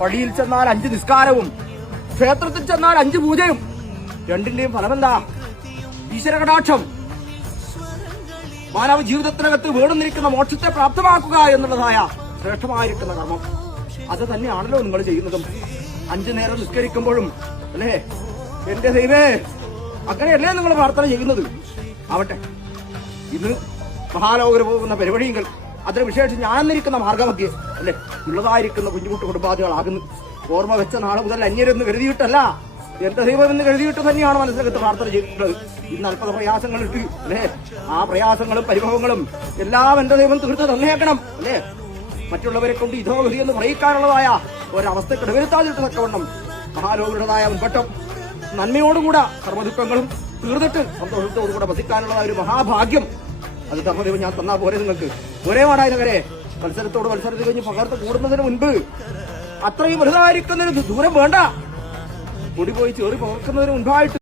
പള്ളിയിൽ ചെന്നാൽ 5 നിസ്കാരവും ക്ഷേത്രത്തിൽ ചെന്നാൽ 5 പൂജയും. രണ്ടിന്റെയും ഫലമെന്താ? ഈശ്വര കടാക്ഷം. മാനവ ജീവിതത്തിനകത്ത് വീടുന്നിരിക്കുന്ന മോക്ഷത്തെ പ്രാപ്തമാക്കുക എന്നുള്ളതായ ശ്രേഷ്ഠമായിരിക്കുന്ന കർമ്മം. അത് തന്നെയാണല്ലോ നിങ്ങൾ ചെയ്യുന്നതും. 5 നേരം നിസ്കരിക്കുമ്പോഴും അല്ലേ എന്റെ ദൈവേ, അങ്ങനെയല്ലേ നിങ്ങൾ പ്രാർത്ഥന ചെയ്യുന്നത്? ആവട്ടെ, ഇന്ന് മഹാലോകര് പോകുന്ന പരിപാടികൾ അതിന് വിശേഷം ഞാനിരിക്കുന്ന മാർഗമധ്യേ അല്ലെ ഉള്ളതായിരിക്കുന്ന കുഞ്ഞുകുട്ടി കുടുംബാദികളാകുന്നു. ഓർമ്മ വെച്ച നാളെ മുതൽ അന്യരെന്ന് കരുതിയിട്ടല്ല, എന്റെ ദൈവം എന്ന് കരുതിയിട്ട് തന്നെയാണ് മനസ്സിലകത്ത് പ്രാർത്ഥന ചെയ്തിട്ടുള്ളത്. ഇന്ന് അല്പത പ്രയാസങ്ങളിട്ട് അല്ലെ ആ പ്രയാസങ്ങളും പരിഭവങ്ങളും എല്ലാം എന്റെ ദൈവം തീർത്ത് തന്നേക്കണം അല്ലെ. മറ്റുള്ളവരെ കൊണ്ട് ഇതോ ഗതിയെന്ന് പറയിക്കാനുള്ളതായ ഒരവസ്ഥയ്ക്ക് ഇടവരുത്താതിട്ട് തക്കവണ്ണം മഹാലോകരുടേതായ മുൻപട്ടം നന്മയോടുകൂടെ സർവ്വദുഃഖങ്ങളും തീർന്നിട്ട് സന്തോഷത്തോടുകൂടെ വസിക്കാനുള്ളതായ ഒരു മഹാഭാഗ്യം അത് ധർമ്മദൈവം ഞാൻ തന്നാ പോരെ നിങ്ങൾക്ക്. ഒരേ മാടായനകരെ മത്സരത്തോട് മത്സരത്തിൽ കഴിഞ്ഞ് പകർത്ത് കൂടുന്നതിന് മുൻപ് അത്രയും വലുതായിരിക്കുന്നതിന് ദൂരം വേണ്ട. കൂടി പോയി ചേറി പകർക്കുന്നതിന് മുൻപായിട്ട്